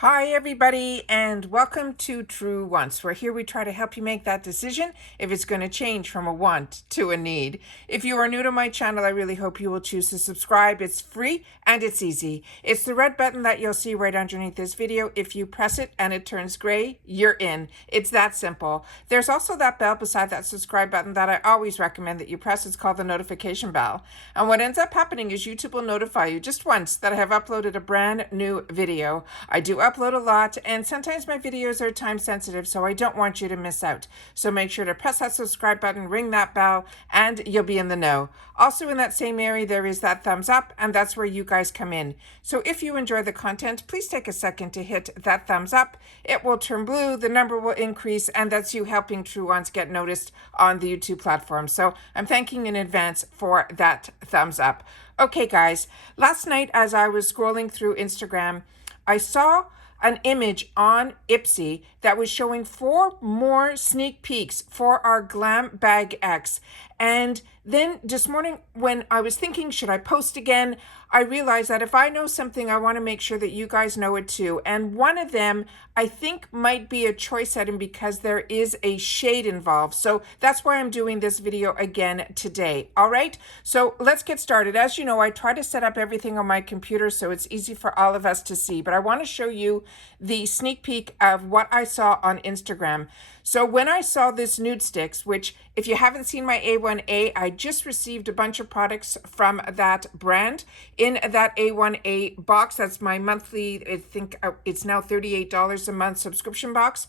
Hi, everybody, and welcome to True Wants, where here we try to help you make that decision if it's going to change from a want to a need. If you are new to my channel, I really hope you will choose to subscribe. It's free and it's easy. It's the red button that you'll see right underneath this video. If you press it and it turns gray, you're in. It's that simple. There's also that bell beside that subscribe button that I always recommend that you press. It's called the notification bell. And what ends up happening is YouTube will notify you just once that I have uploaded a brand new video. I do upload a lot, and sometimes my videos are time sensitive, so I don't want you to miss out. So make sure to press that subscribe button, ring that bell, and you'll be in the know. Also in that same area, there is that thumbs up, and that's where you guys come in. So if you enjoy the content, please take a second to hit that thumbs up. It will turn blue, the number will increase, and that's you helping True Ones get noticed on the YouTube platform. So I'm thanking in advance for that thumbs up. Okay, guys, last night as I was scrolling through Instagram, I saw an image on Ipsy that was showing 4 more sneak peeks for our Glam Bag X. And then this morning when I was thinking, should I post again? I realized that if I know something, I want to make sure that you guys know it too. And one of them I think might be a choice item because there is a shade involved. So that's why I'm doing this video again today. All right, so let's get started. As you know, I try to set up everything on my computer so it's easy for all of us to see, but I want to show you the sneak peek of what I saw on Instagram. So when I saw this Nude Sticks, which if you haven't seen my A1A, I just received a bunch of products from that brand in that A1A box. That's my monthly, I think it's now $38 a month subscription box.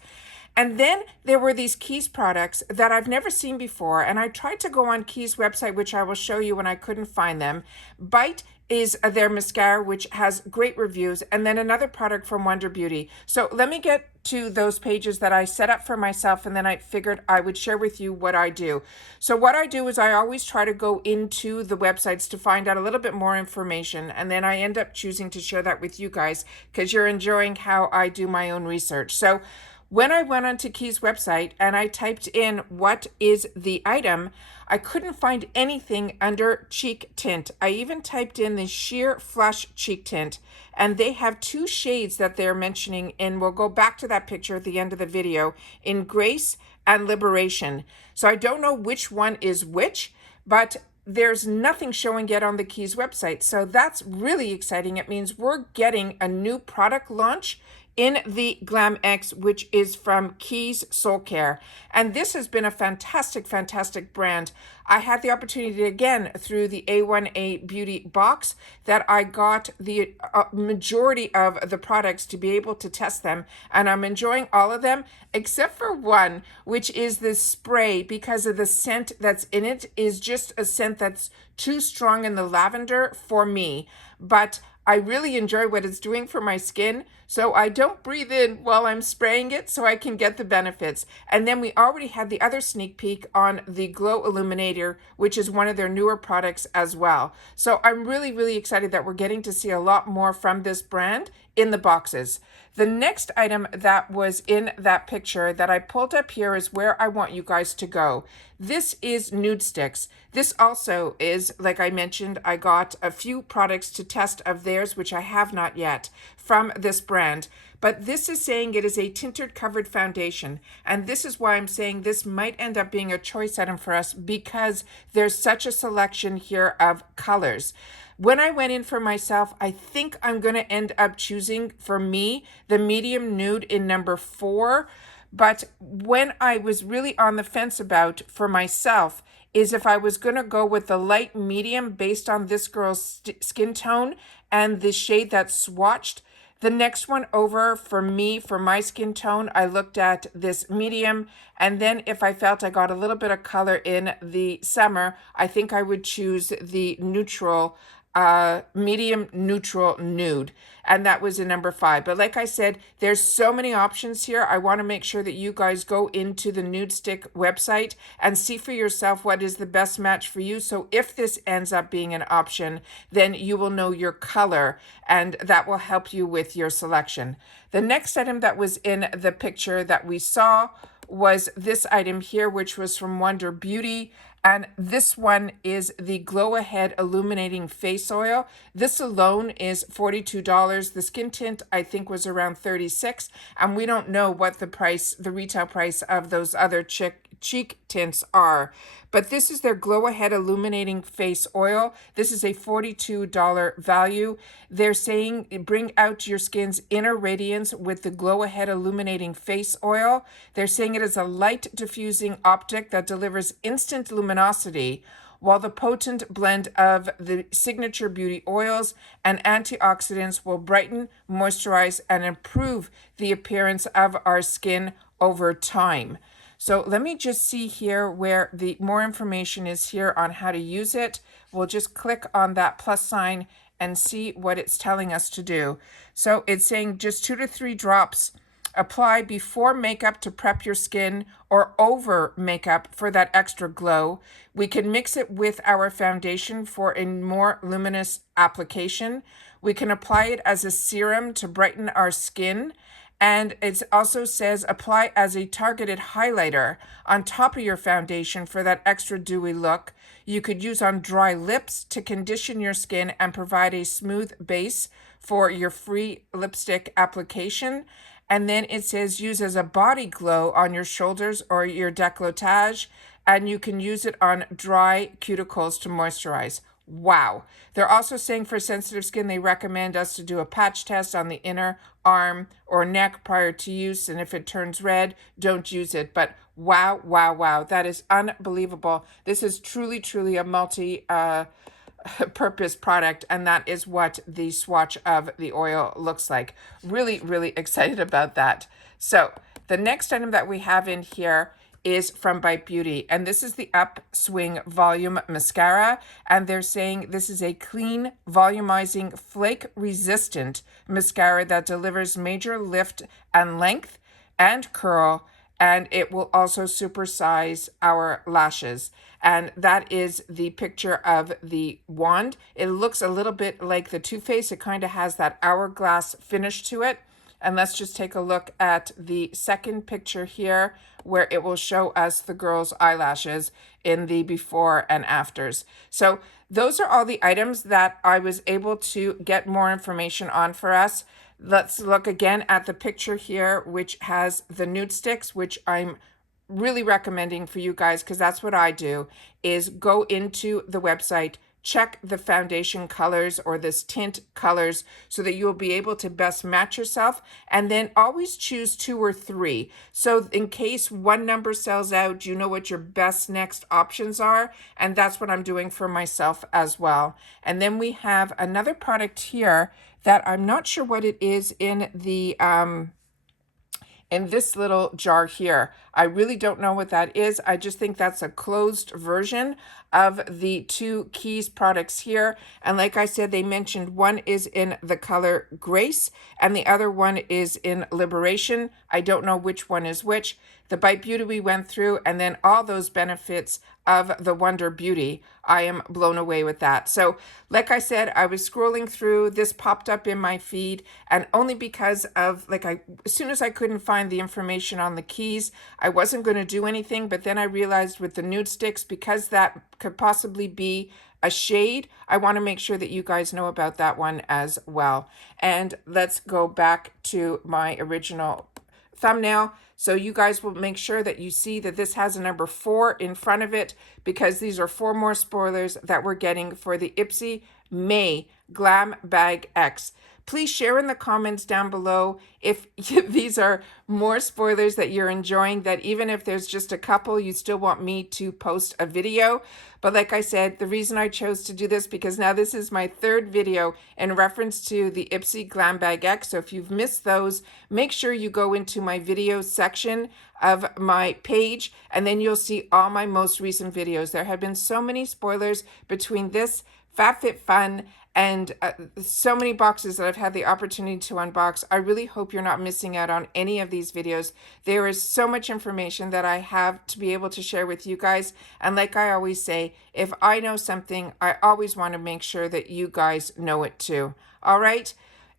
And then there were these Keys products that I've never seen before. And I tried to go on Keys website, which I will show you when I couldn't find them. Bite is their mascara, which has great reviews, and then another product from Wonder Beauty. So let me get to those pages that I set up for myself, and then I figured I would share with you what I do. So what I do is I always try to go into the websites to find out a little bit more information, and then I end up choosing to share that with you guys because you're enjoying how I do my own research. So when I went onto Keys website and I typed in what is the item, I couldn't find anything under cheek tint. I even typed in the Sheer Flush Cheek Tint, and they have 2 shades that they're mentioning, and we'll go back to that picture at the end of the video, in Grace and Liberation. So I don't know which one is which, but there's nothing showing yet on the Keys website. So that's really exciting. It means we're getting a new product launch in the Glam X, which is from Keys Soul Care. And this has been a fantastic, fantastic brand. I had the opportunity again through the A1A Beauty box that I got the majority of the products to be able to test them. And I'm enjoying all of them except for one, which is the spray, because of the scent that's in it is just a scent that's too strong in the lavender for me. But I really enjoy what it's doing for my skin, so I don't breathe in while I'm spraying it so I can get the benefits. And then we already had the other sneak peek on the Glow Illuminator, which is one of their newer products as well. So I'm really, really excited that we're getting to see a lot more from this brand in the boxes. The next item that was in that picture that I pulled up here is where I want you guys to go. This is Nude Sticks. This also is, like I mentioned, I got a few products to test of theirs, which I have not yet, from this brand. But this is saying it is a tinted covered foundation. And this is why I'm saying this might end up being a choice item for us because there's such a selection here of colors. When I went in for myself, I think I'm going to end up choosing, for me, the medium nude in number 4. But when I was really on the fence about, for myself, is if I was going to go with the light medium based on this girl's skin tone and the shade that's swatched. The next one over for me, for my skin tone, I looked at this medium, and then if I felt I got a little bit of color in the summer, I think I would choose the neutral, medium neutral nude, and that was in number 5. But like I said, there's so many options here. I want to make sure that you guys go into the Nude Stick website and see for yourself what is the best match for you. So if this ends up being an option, then you will know your color, and that will help you with your selection. The next item that was in the picture that we saw was this item here, which was from Wonder Beauty. And this one is the Glow Ahead Illuminating Face Oil. This alone is $42. The skin tint, I think, was around $36. And we don't know what the retail price of those other cheek tints are. But this is their Glow Ahead Illuminating Face Oil. This is a $42 value. They're saying bring out your skin's inner radiance with the Glow Ahead Illuminating Face Oil. They're saying it is a light diffusing optic that delivers instant luminosity, while the potent blend of the signature beauty oils and antioxidants will brighten, moisturize, and improve the appearance of our skin over time. So let me just see here where the more information is here on how to use it. We'll just click on that plus sign and see what it's telling us to do. So it's saying just 2 to 3 drops. Apply before makeup to prep your skin or over makeup for that extra glow. We can mix it with our foundation for a more luminous application. We can apply it as a serum to brighten our skin. And it also says apply as a targeted highlighter on top of your foundation for that extra dewy look. You could use on dry lips to condition your skin and provide a smooth base for your free lipstick application. And then it says use as a body glow on your shoulders or your décolletage. And you can use it on dry cuticles to moisturize. Wow. They're also saying for sensitive skin, they recommend us to do a patch test on the inner arm or neck prior to use. And if it turns red, don't use it. But wow, wow, wow. That is unbelievable. This is truly, truly a multi-purpose product. And that is what the swatch of the oil looks like. Really, really excited about that. So the next item that we have in here is from Bite Beauty, and this is the Upswing Volume Mascara, and they're saying this is a clean, volumizing, flake-resistant mascara that delivers major lift and length and curl, and it will also supersize our lashes. And that is the picture of the wand. It looks a little bit like the Too Faced. It kind of has that hourglass finish to it. And let's just take a look at the second picture here, where it will show us the girl's eyelashes in the before and afters. So those are all the items that I was able to get more information on for us. Let's look again at the picture here, which has the nude sticks, which I'm really recommending for you guys, because that's what I do, is go into the website, check the foundation colors or this tint colors so that you'll be able to best match yourself, and then always choose 2 or 3. So in case one number sells out, you know what your best next options are, and that's what I'm doing for myself as well. And then we have another product here that I'm not sure what it is in the in this little jar here. I really don't know what that is. I just think that's a closed version of the 2 Keys products here. And like I said, they mentioned one is in the color Grace and the other one is in Liberation. I don't know which one is which. The Bite Beauty we went through, and then all those benefits of the Wonder Beauty. I am blown away with that. So like I said, I was scrolling through, this popped up in my feed, and only because of as soon as I couldn't find the information on the Keys, I wasn't going to do anything. But then I realized with the nude sticks, because that could possibly be a shade, I want to make sure that you guys know about that one as well. And let's go back to my original thumbnail. So you guys will make sure that you see that this has a number 4 in front of it, because these are 4 more spoilers that we're getting for the Ipsy May Glam Bag X. Please share in the comments down below if these are more spoilers that you're enjoying, that even if there's just a couple, you still want me to post a video. But like I said, the reason I chose to do this, because now this is my 3rd video in reference to the Ipsy Glam Bag X. So if you've missed those, make sure you go into my video section of my page, and then you'll see all my most recent videos. There have been so many spoilers between this, FabFitFun, and so many boxes that I've had the opportunity to unbox. I really hope you're not missing out on any of these videos. There is so much information that I have to be able to share with you guys. And like I always say, if I know something, I always want to make sure that you guys know it too. All right?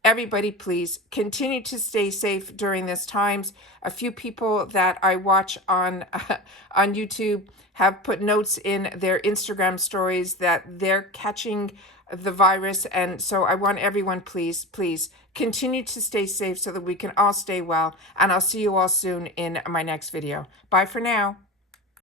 Everybody, please continue to stay safe during this times. A few people that I watch on on YouTube have put notes in their Instagram stories that they're catching the virus, and so I want everyone, please, please continue to stay safe so that we can all stay well. And I'll see you all soon in my next video. Bye for now.